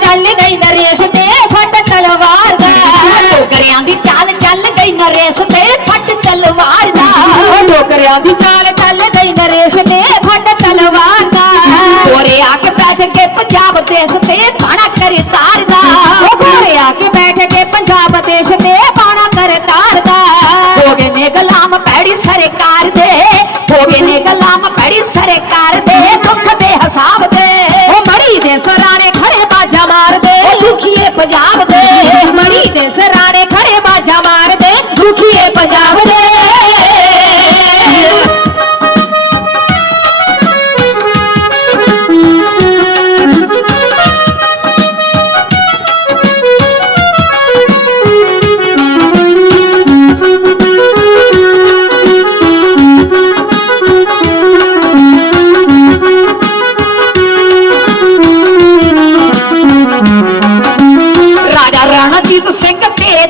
ਚਾਲ ਗਈ ਤੇ ਫਟ ਤਲਵਾਰ ਦਾ। ਟੋਕਰਿਆਂ ਦੀ ਚੱਲ ਚੱਲ ਗਈ ਨਰੇਸ ਤੇ ਫੱਟ ਤਲਵਾਰ ਦਾ। ਉਹ ਡੋਕਰਿਆਂ ਦੀ ਚਾਲ ਚੱਲ ਗਈ ਨਰੇਸ਼ ਤੇ ਫਟ ਤਲਵਾਰ ਦਾ। ਗੋਰੇ ਆ ਕੇ ਬੈਠ ਕੇ ਪੰਜਾਬ ਦੇਸ ਤੇ ਬਾਣਾ ਕਰੇ ਤਾਰ ਦਾ। ਉਹ ਘੋੜੇ ਆ ਕੇ ਬੈਠ ਕੇ ਪੰਜਾਬ ਦੇਸ਼ ਤੇ ਬਾਣਾ ਕਰ ਤਾਰਦਾ ਹੋ। ਗਏ ਨੇ ਗੁਲਾਮ ਪੈੜੀ ਸਰਕਾਰ ਦੇ। ਹੋ ਗਏ ਨੇ ਗੁਲਾਮ ਪੈੜੀ ਸਰਕਾਰ ਦੇ ਦੁੱਖ ਦੇ ਹਿਸਾਬ ਦੇ। ਉਹ ਮੜੀ ਦੇ ਸਰਾਣੇ ਮਾਰਦੇ ਦੁਖੀਏ ਪੰਜਾਬ ਦੇ ਰਾਜਾ ਰਣਜੀਤ ਸਿੰਘ ਤੇਰੇ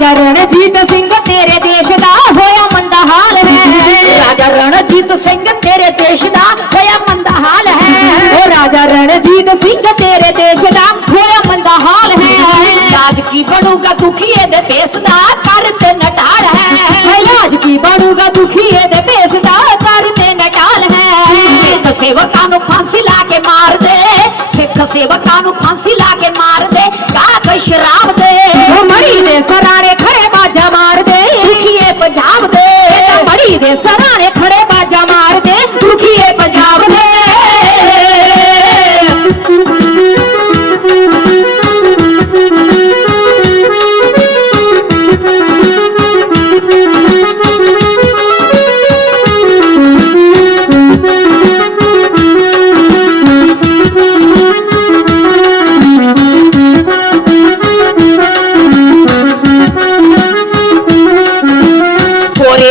ਰਾਜਾ ਰਣਜੀਤ ਸਿੰਘ ਤੇਰੇ ਦੇਸ਼ ਦਾ ਹੋਇਆ ਮੰਦਾ ਹਾਲ ਹੈ। ਰਾਜਾ ਰਣਜੀਤ ਸਿੰਘ ਤੇਰੇ ਦੇਸ਼ ਦਾ ਹੋਇਆ ਮੰਦਾ ਹਾਲ ਹੈ। ਉਹ ਰਾਜਾ ਰਣਜੀਤ ਸਿੰਘ ਤੇਰੇ ਦੇਸ਼ ਦਾ ਹੋਇਆ ਮੰਦਾ ਹਾਲ ਹੈ। ਰਾਜ ਕੀ ਬਣੂਗਾ ਦੁਖੀਏ ਦੇ ਦੇਸ਼ ਦਾ? ਕਰ ਤੇ ਨਟਾਲ ਹੈ। ਰਾਜ ਕੀ ਬਣੂਗਾ ਦੁਖੀਏ ਦੇ ਦੇਸ਼ ਦਾ? ਕਰ ਤੇ ਨਟਾਲ ਹੈ। ਸਿੱਖ ਸੇਵਕਾਂ ਨੂੰ ਫਾਂਸੀ ਲਾ ਕੇ ਮਾਰ ਦੇ। ਸਿੱਖ ਸੇਵਕਾਂ ਨੂੰ ਫਾਂਸੀ ਲਾ ਕੇ ਮਾਰ ਦੇ।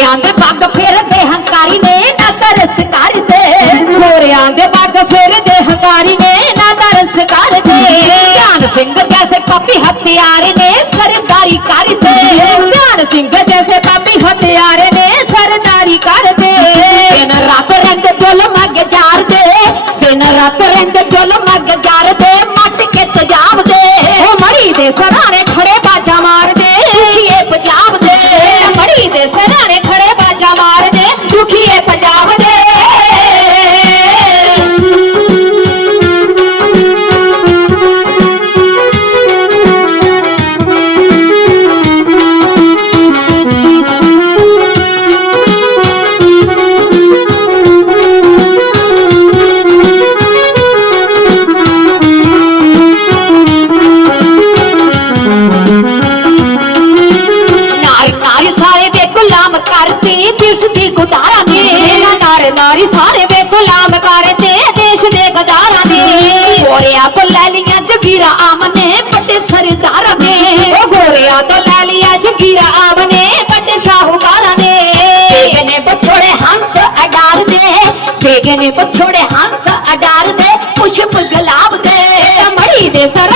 ਗੋਰਿਆਂ ਦੇ ਪੱਗ ਫੇਰਦੇ, ਹੰਕਾਰੀ ਨੇ ਨਾ ਤਰਸ ਕਰਦੇ। ਗੋਰਿਆਂ ਦੇ ਪੱਗ ਫੇਰਦੇ, ਹੰਕਾਰੀ ਨੇ ਨਾ ਦਰਸ ਕਰਦੇ। ਧਿਆਨ ਸਿੰਘ ਜੈਸੇ ਪਾਪੀ ਹਥਿਆਰ ਨੇ ਸਰਦਾਰੀ ਕਰਦੇ। ਧਿਆਨ ਸਿੰਘ ਜੈਸੇ ਪਾਪੀ ਹਥਿਆਰ ਨੇ ਸਰਦਾਰੀ ਕਰਦੇ। ਦਿਨ ਰਾਤ ਰੰਗ ਜ਼ੁਲਮ ਜਾਰਦੇ। ਦਿਨ ਰਾਤ ਰੰਗ ਜ਼ੁਲਮ ਜਾਰਦੇ, ਮੱਟ ਕੇ ਤਜਾਬ ਦੇ ਉਹ ਮੜੀ ਦੇ ਸਰਾਣੇ ਇਹਨਾਂ ਸਾਰੇ ਵੇ ਗੁਲਾਮ ਕਰਦੇ ਦੇਸ਼ ਦੇ ਗਦਾਰਾਂ ਨੇ ਗੋਰਿਆਂ ਤੋਂ ਲੈ ਲੀਆਂ ਜਗੀਰਾ ਆਮਨੇ, ਵੱਡੇ ਸਰਦਾਰਾਂ ਨੇ। ਉਹ ਗੋਰਿਆਂ ਤੋਂ ਲੈ ਲਿਆ ਜਗੀਰਾ ਆਵਨੇ ਵੱਡੇ ਸ਼ਾਹੂਕਾਰਾਂ ਨੇ। ਦੇਗੇ ਬਛੋੜੇ ਹੰਸ ਅਡਾਰ ਦੇ। ਦੇਗੇ ਨੇ ਬਛੋੜੇ ਹੰਸ ਅਡਾਰ ਦੇ, ਪੁਸ਼ਪ ਗੁਲਾਬ ਦੇ। ਮੜੀ ਦੇ ਸਰ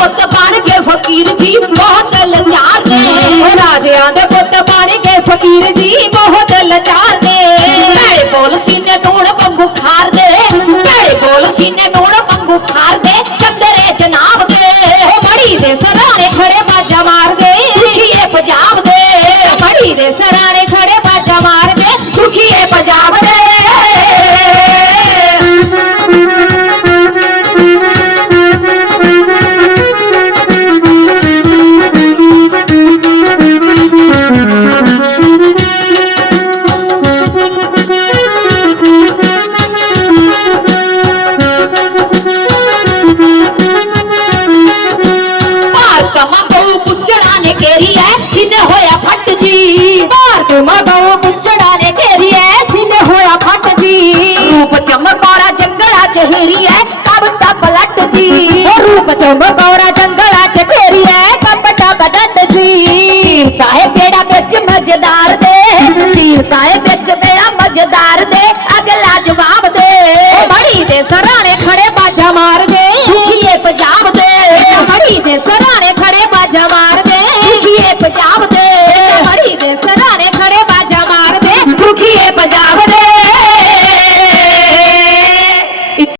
ਪੁੱਤ ਬਣ ਕੇ ਫਕੀਰ ਜੀ, ਬਹੁਤ ਲਾਚਾਰ ਨੇ। ਰਾਜਿਆਂ ਦੇ ਪੁੱਤ ਬਣ ਕੇ ਫਕੀਰ ਜੀ, ਬਹੁਤ ਲਾਚਾਰ ਨੇ। ਭੈੜੇ ਬੋਲ ਸੀਨੇ ਨੂਣ ਵਾਂਗੂ ਖਾਰ ਦੇ ਭੈੜੇ ਬੋਲ ਸੀਨੇ ਨੂਣ ਵਾਂਗੂ ਖਾਰ ਦੇ ਚੰਦਰੇ ਜਨਾਬ ਦੇ। ਉਹ ਮੜੀ ਦੇ ਸਰਾਣੇ ਖੜੇ ਬਾਜਾ ਮਾਰਦੇ। ਦੁਖੀਏ ਪੰਜਾਬ ਦੇ। ਬੜੀ ਦੇ ਸਰਾਣੇ ਖੜੇ ਬਾਜਾ ਮਾਰਦੇ। ਦੁਖੀਏ ਪੰਜਾਬ ਰੂਪ ਚਮਕੌਰਾ ਜੰਗਲਾਂ ਚ ਹੀਰੀ ਤਬ ਲੱਟ ਜੀ। ਉਹ ਰੂਪ ਚਮਕੌਰਾ ਜੰਗਲਾਂ ਚ ਤੇਰੀ ਐ ਕਪਟਾ ਬਦਤ ਜੀ। ਤੀਰਤਾ ਏ ਬੇੜਾ ਵਿੱਚ ਮਜ਼ਦਾਰ ਦੇ ਤੀਰਤਾ ਏ ਵਿੱਚ ਬੇੜਾ ਮਜ਼ਦਾਰ ਦੇ ਅਗਲਾ ਜਵਾਬ ਦੇ। ਮੜੀ ਦੇ ਸਰਾਣੇ ਖੜੇ ਬਾਜਾ ਮਾਰਦੇ। ਪੰਜਾਬ ਦੇ। ਮੜੀ ਦੇ ਸਰਾਣੇ ਖੜੇ